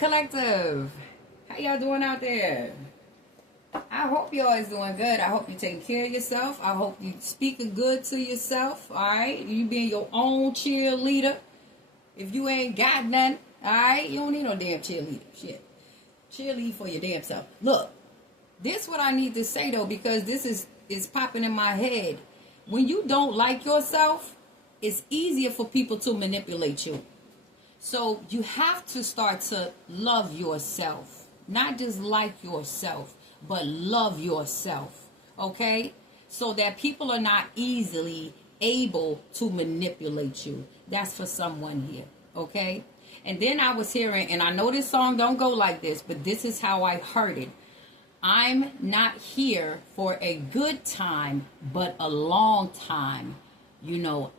Collective? How y'all doing out there? I hope y'all is doing good. I hope you're taking care of yourself. I hope you speaking good to yourself. All right, you being your own cheerleader. If you ain't got none, all right, you don't need no damn cheerleader. Shit, cheerlead for your damn self. Look, this what I need to say though, because this is popping in my head. When you don't like yourself, it's easier for people to manipulate you. So you have to start to love yourself, not just like yourself, but love yourself, okay? So that people are not easily able to manipulate you. That's for someone here, okay? And then I was hearing, and I know this song don't go like this, but this is how I heard it. I'm not here for a good time, but a long time. You know,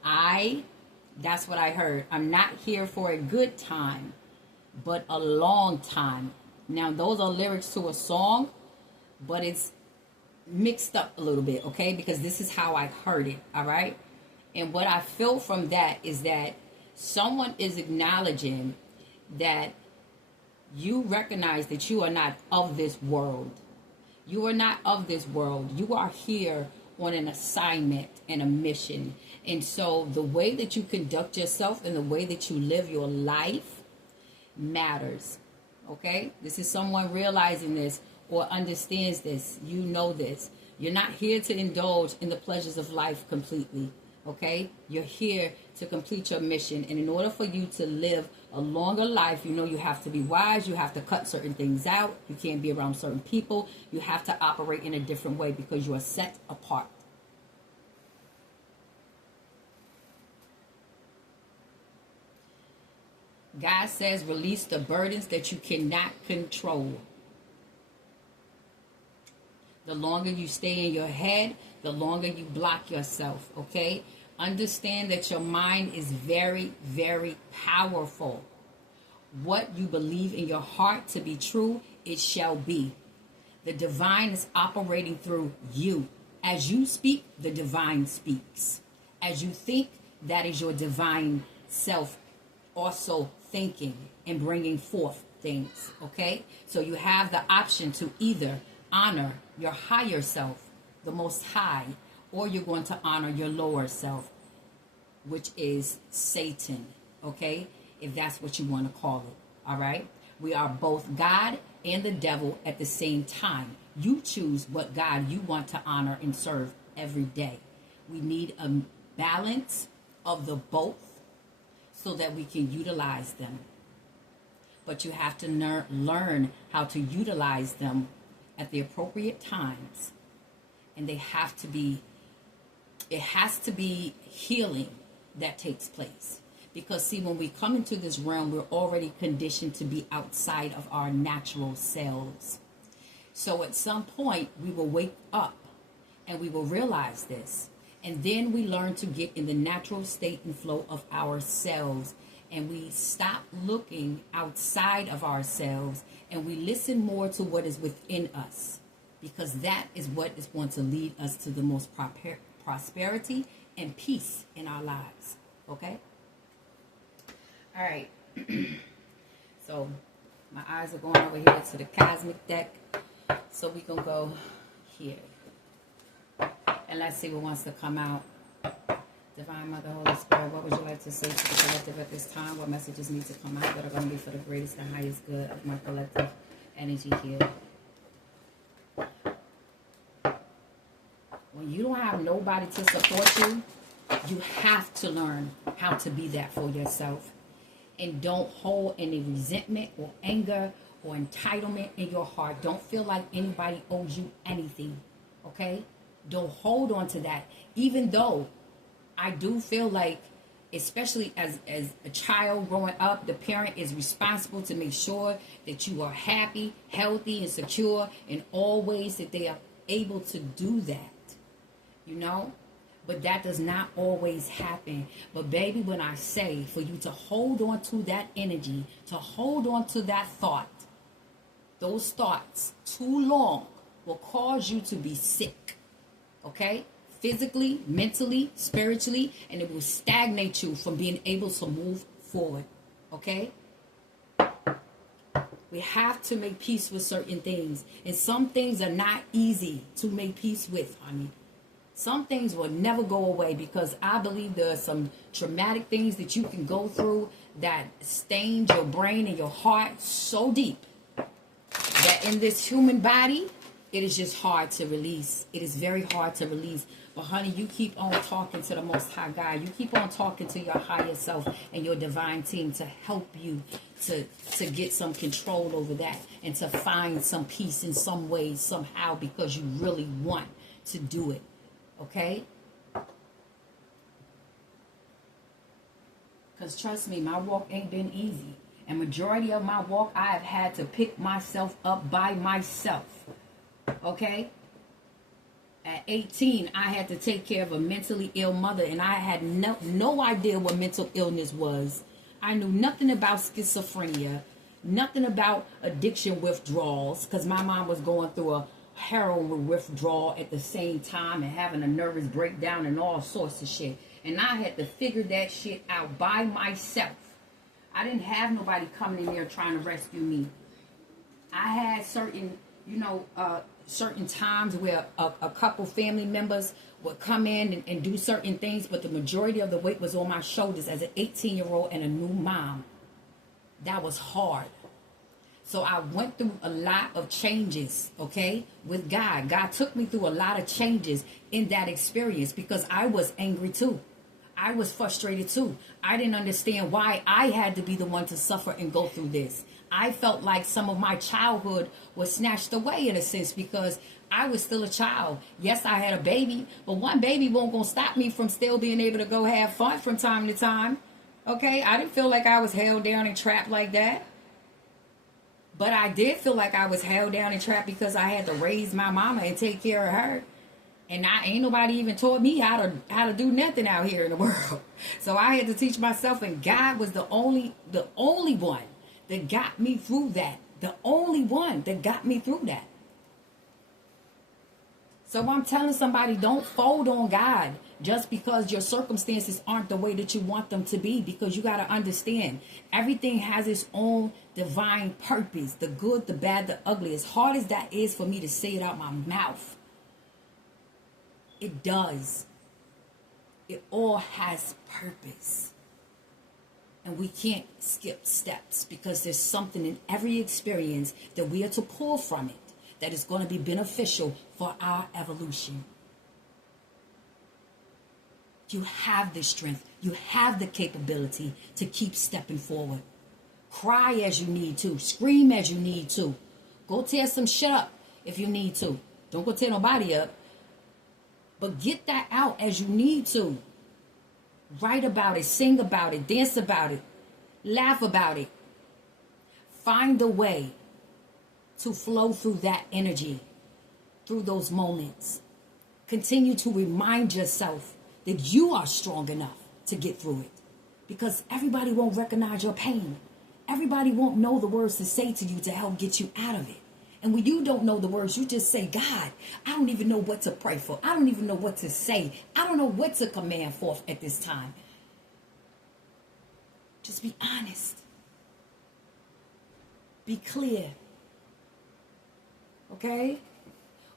that's what I heard. I'm not here for a good time, but a long time. Now, those are lyrics to a song, but it's mixed up a little bit, okay? Because this is how I heard it, all right? And what I feel from that is that someone is acknowledging that you recognize that you are not of this world. You are not of this world. You are here on an assignment and a mission. And so the way that you conduct yourself and the way that you live your life matters. Okay? This is someone realizing this or understands this. You know this. You're not here to indulge in the pleasures of life completely. Okay? You're here to complete your mission. And in order for you to live a longer life, you know you have to be wise. You have to cut certain things out. You can't be around certain people. You have to operate in a different way because you are set apart. God says release the burdens that you cannot control. The longer you stay in your head, the longer you block yourself, okay? Understand that your mind is very, very powerful. What you believe in your heart to be true, it shall be. The divine is operating through you. As you speak, the divine speaks. As you think, that is your divine self also thinking and bringing forth things, okay? So you have the option to either honor your higher self, the most high, or you're going to honor your lower self, which is Satan, okay? If that's what you want to call it, all right? We are both God and the devil at the same time. You choose what God you want to honor and serve every day. We need a balance of the both so that we can utilize them. But you have to learn how to utilize them at the appropriate times. And it has to be healing that takes place. Because see, when we come into this realm, we're already conditioned to be outside of our natural selves. So at some point, we will wake up and we will realize this. And then we learn to get in the natural state and flow of ourselves. And we stop looking outside of ourselves and we listen more to what is within us. Because that is what is going to lead us to the most prosperity and peace in our lives. Okay? All right. So my eyes are going over here to the cosmic deck. So we can go here. And let's see what wants to come out. Divine Mother, Holy Spirit, what would you like to say to the collective at this time? What messages need to come out that are going to be for the greatest and highest good of my collective energy here? When you don't have nobody to support you, you have to learn how to be that for yourself. And don't hold any resentment or anger or entitlement in your heart. Don't feel like anybody owes you anything, okay? Don't hold on to that. Even though I do feel like, especially as a child growing up, the parent is responsible to make sure that you are happy, healthy, and secure in all ways that they are able to do that, you know? But that does not always happen. But baby, when I say for you to hold on to that energy, to hold on to that thought, those thoughts too long will cause you to be sick, okay? Physically, mentally, spiritually, and it will stagnate you from being able to move forward, okay? We have to make peace with certain things. And some things are not easy to make peace with, honey. Some things will never go away because I believe there are some traumatic things that you can go through that stained your brain and your heart so deep that in this human body, it is just hard to release. It is very hard to release. But honey, you keep on talking to the Most High God. You keep on talking to your higher self and your divine team to help you to get some control over that and to find some peace in some way, somehow, because you really want to do it. Okay? Because trust me, my walk ain't been easy. And majority of my walk, I have had to pick myself up by myself. Okay? At 18, I had to take care of a mentally ill mother, and I had no idea what mental illness was. I knew nothing about schizophrenia, nothing about addiction withdrawals, because my mom was going through a heroin withdrawal at the same time and having a nervous breakdown and all sorts of shit. And I had to figure that shit out by myself. I didn't have nobody coming in there trying to rescue me. I had certain, certain times where a couple family members would come in and do certain things, but the majority of the weight was on my shoulders as an 18-year-old and a new mom. That was hard. So I went through a lot of changes, okay, with God. God took me through a lot of changes in that experience because I was angry too. I was frustrated too. I didn't understand why I had to be the one to suffer and go through this. I felt like some of my childhood was snatched away in a sense because I was still a child. Yes, I had a baby, but one baby won't gonna stop me from still being able to go have fun from time to time. Okay, I didn't feel like I was held down and trapped like that. But I did feel like I was held down and trapped because I had to raise my mama and take care of her. And ain't nobody even taught me how to do nothing out here in the world. So I had to teach myself, and God was the only one that got me through that. The only one that got me through that. So I'm telling somebody, don't fold on God just because your circumstances aren't the way that you want them to be, because you got to understand everything has its own divine purpose, the good, the bad, the ugly. As hard as that is for me to say it out my mouth, it does. It all has purpose. And we can't skip steps because there's something in every experience that we are to pull from it that is going to be beneficial for our evolution. You have the strength. You have the capability to keep stepping forward. Cry as you need to. Scream as you need to. Go tear some shit up if you need to. Don't go tear nobody up. But get that out as you need to. Write about it, sing about it, dance about it, laugh about it. Find a way to flow through that energy, through those moments. Continue to remind yourself that you are strong enough to get through it. Because everybody won't recognize your pain. Everybody won't know the words to say to you to help get you out of it. And when you don't know the words, you just say, God, I don't even know what to pray for. I don't even know what to say. I don't know what to command forth at this time. Just be honest. Be clear. Okay?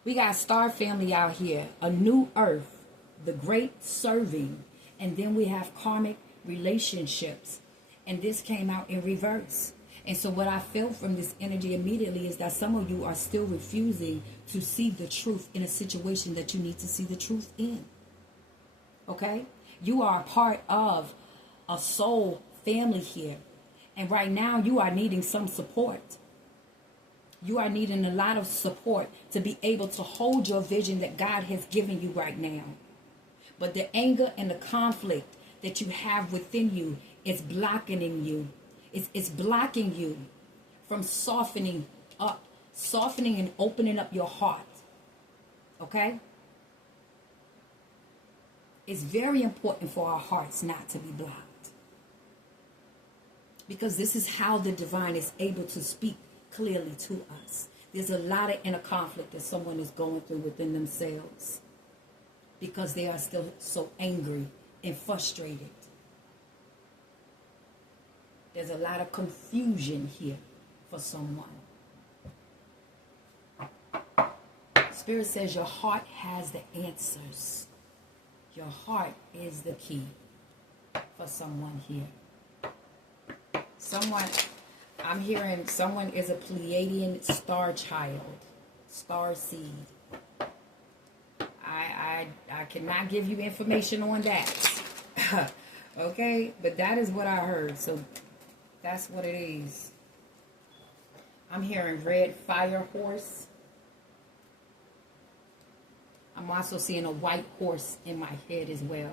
We got Star Family out here. A New Earth. The Great Serving. And then we have Karmic Relationships. And this came out in reverse. And so what I feel from this energy immediately is that some of you are still refusing to see the truth in a situation that you need to see the truth in. Okay? You are a part of a soul family here. And right now you are needing some support. You are needing a lot of support to be able to hold your vision that God has given you right now. But the anger and the conflict that you have within you is blocking you. It's blocking you from softening and opening up your heart. Okay? It's very important for our hearts not to be blocked. Because this is how the divine is able to speak clearly to us. There's a lot of inner conflict that someone is going through within themselves. Because they are still so angry and frustrated. There's a lot of confusion here for someone. Spirit says your heart has the answers. Your heart is the key for someone here. Someone, I'm hearing someone is a Pleiadian star child, star seed. I cannot give you information on that. Okay, but that is what I heard. So that's what it is. I'm hearing red fire horse. I'm also seeing a white horse in my head as well.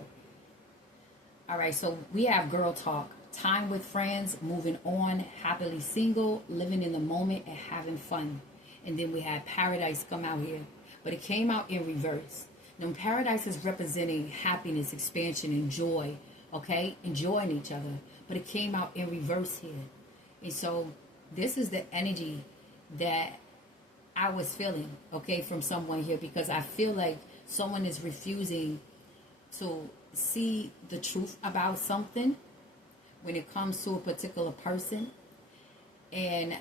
All right, so we have girl talk. Time with friends, moving on, happily single, living in the moment, and having fun. And then we had paradise come out here. But it came out in reverse. Now, paradise is representing happiness, expansion, and joy. Okay? Enjoying each other. But it came out in reverse here. And so this is the energy that I was feeling, okay, from someone here. Because I feel like someone is refusing to see the truth about something when it comes to a particular person. And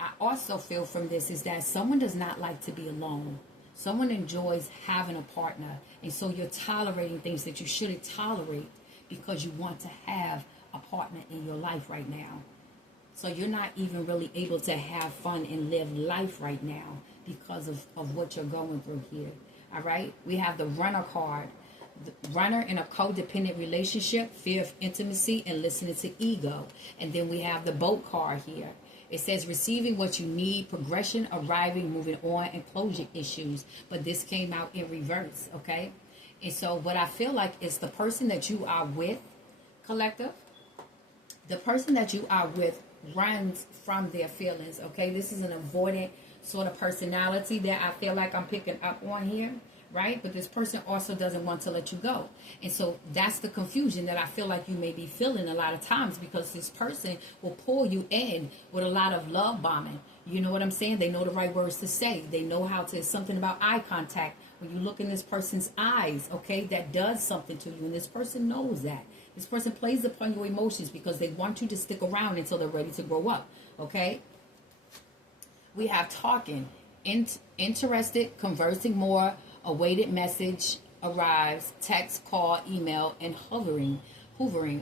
I also feel from this is that someone does not like to be alone. Someone enjoys having a partner. And so you're tolerating things that you shouldn't tolerate because you want to have a partner in your life right now. So you're not even really able to have fun and live life right now because of what you're going through here. All right? We have the runner card. The runner in a codependent relationship, fear of intimacy, and listening to ego. And then we have the boat card here. It says receiving what you need, progression, arriving, moving on, and closure issues. But this came out in reverse, okay? And so what I feel like is the person that you are with, collective, the person that you are with runs from their feelings, okay? This is an avoidant sort of personality that I feel like I'm picking up on here, right? But this person also doesn't want to let you go. And so that's the confusion that I feel like you may be feeling a lot of times, because this person will pull you in with a lot of love bombing. You know what I'm saying? They know the right words to say. They know how to, something about eye contact. When you look in this person's eyes, okay, that does something to you. And this person knows that. This person plays upon your emotions because they want you to stick around until they're ready to grow up, okay? We have talking, interested, conversing more, awaited message arrives, text, call, email, and hoovering,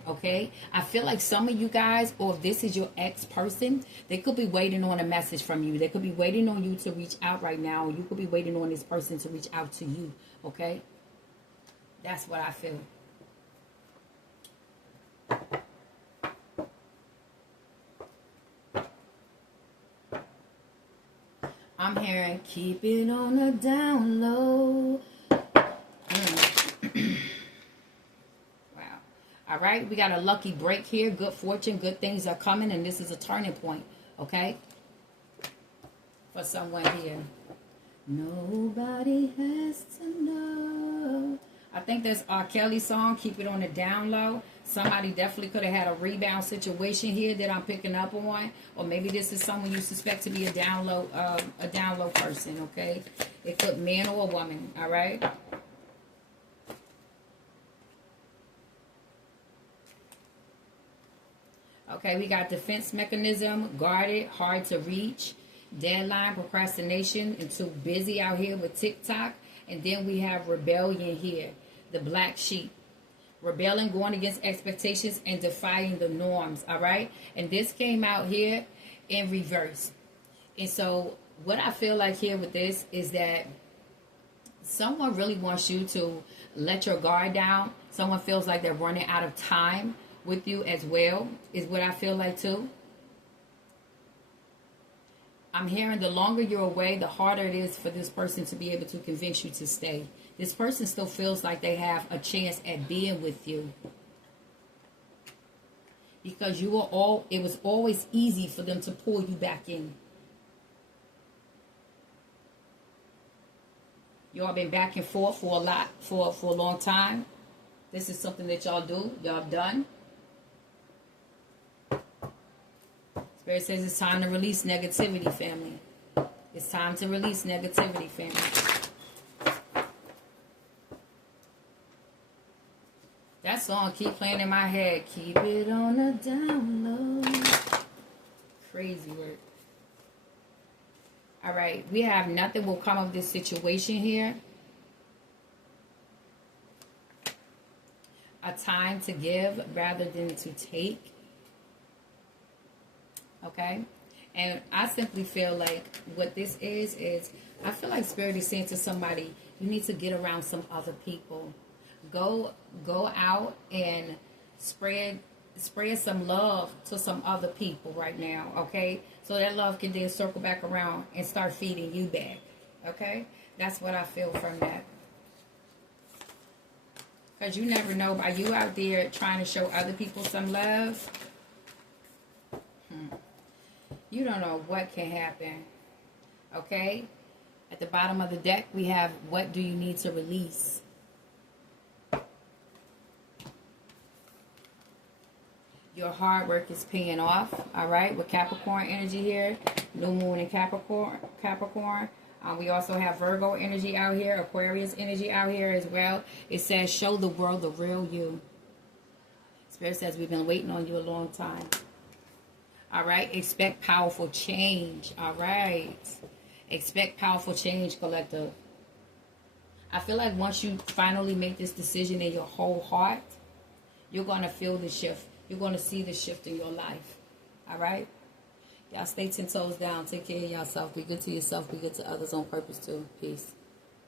okay? I feel like some of you guys, or if this is your ex-person, they could be waiting on a message from you. They could be waiting on you to reach out right now. You could be waiting on this person to reach out to you, okay? That's what I feel. I'm hearing, keep it on the down low. Wow. All right, we got a lucky break here. Good fortune, good things are coming, and this is a turning point, okay? For someone here. Nobody has to know. I think that's R. Kelly's song, Keep It on the Down Low. Somebody definitely could have had a rebound situation here that I'm picking up on. Or maybe this is someone you suspect to be a down low person, okay? It could be man or a woman, all right? Okay, we got defense mechanism, guarded, hard to reach, deadline, procrastination, and too busy out here with TikTok. And then we have rebellion here, the black sheep. Rebelling, going against expectations, and defying the norms, all right? And this came out here in reverse. And so what I feel like here with this is that someone really wants you to let your guard down. Someone feels like they're running out of time with you as well, is what I feel like too. I'm hearing the longer you're away, the harder it is for this person to be able to convince you to stay. This person still feels like they have a chance at being with you. Because you were it was always easy for them to pull you back in. Y'all been back and forth for a long time. This is something that y'all have done. Spirit says it's time to release negativity, family. It's time to release negativity, family. That song keep playing in my head. Keep it on the down low. Crazy work. All right. We have nothing will come of this situation here. A time to give rather than to take. Okay. And I simply feel like what this is I feel like Spirit is saying to somebody, you need to get around some other people. Go out and spread some love to some other people right now, okay? So that love can then circle back around and start feeding you back, okay? That's what I feel from that. Because you never know, by you out there trying to show other people some love, you don't know what can happen, okay? At the bottom of the deck, we have, what do you need to release? Your hard work is paying off, all right, with Capricorn energy here. New moon in Capricorn. We also have Virgo energy out here, Aquarius energy out here as well. It says, show the world the real you. Spirit says, we've been waiting on you a long time. All right, expect powerful change, all right. Expect powerful change, collective. I feel like once you finally make this decision in your whole heart, you're going to feel the shift. You're going to see the shift in your life. All right? Y'all stay 10 toes down. Take care of yourself. Be good to yourself. Be good to others on purpose too. Peace.